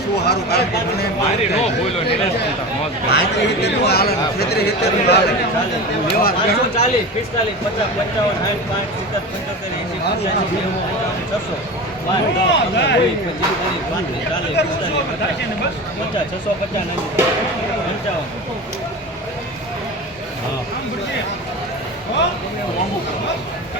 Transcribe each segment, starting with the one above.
શું સારું કારણ કે મને ચાલીસ પિસ્તાલીસ પચાસ પંચાવન સાઠ પાંચ સિત્તેર પંચોતેર એંસી છસો પચીસ છસો પચાસ પંચાવન છસો પંચાવન સાઠ સાઠ સાઠ પંચ્યાસી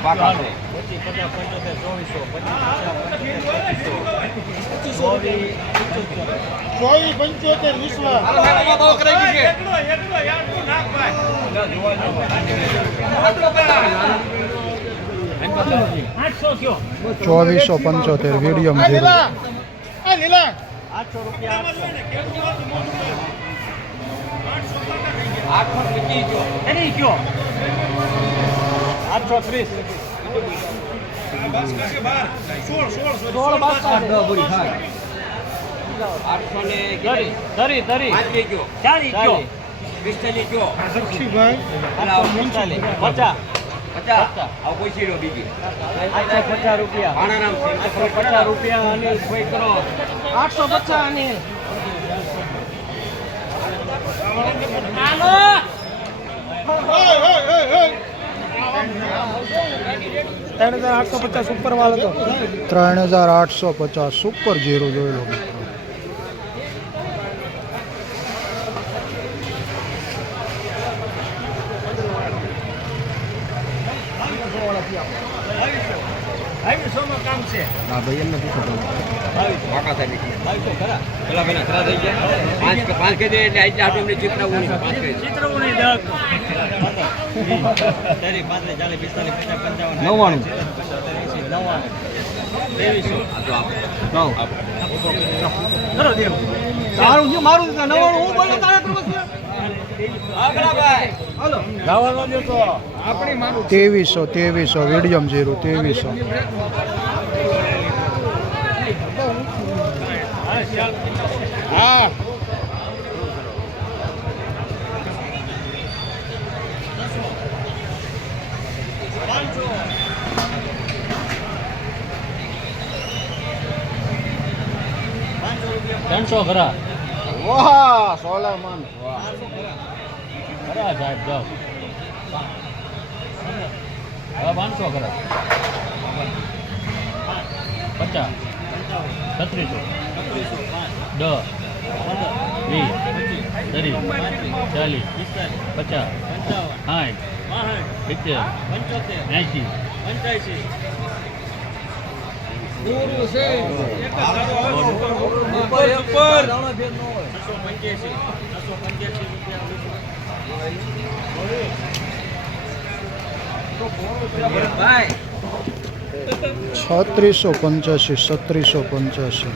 પચાસ પંચોતેર ચોવીસો પચીસ ચોવીસ ચોવીસ પંચોતેર વીડિયો ચોવીસો પંચોતેર મીડિયમ આ ઝીરો લીલા આ લીલા આઠસો રૂપિયા આઠસો ત્રીસ ધરી ધરી ધરી. ચાલી કયો સક્ષીભાઈ આઠસો પિસ્તાલીસ પચાસ. આઠસો પચાસ રૂપિયા. રૂપિયા કરો. આઠસો. ત્રણ હજાર આઠસો પચાસ સુપર માલ હતો ત્રણ હજાર આઠસો પચાસ સુપર જીરો જોઈ લો મિત્રો કામ છે હા ભાઈ એમને પૂછો વાંકા સાહેબ ખરા પેલા આપણે નવ્વાણું. નવ્વાણું શું મારું ગાવાનો જો તો ત્રેવીસો ત્રેવીસો મીડિયમ જીરું ત્રેવીસો. ત્રણસો ખરા વાહ સોલામાન. ખરા સાહેબ, જાઓ. હવે પાંચસો ખરા પચાસ. છત્રીસો. દસ. વીસ. ત્રીસ. ચાલીસ. પચાસ. સાઠ. સિત્તેર. છસો પંચ્યાસી છત્રીસો પંચ્યાસી સત્રીસો પંચ્યાસી.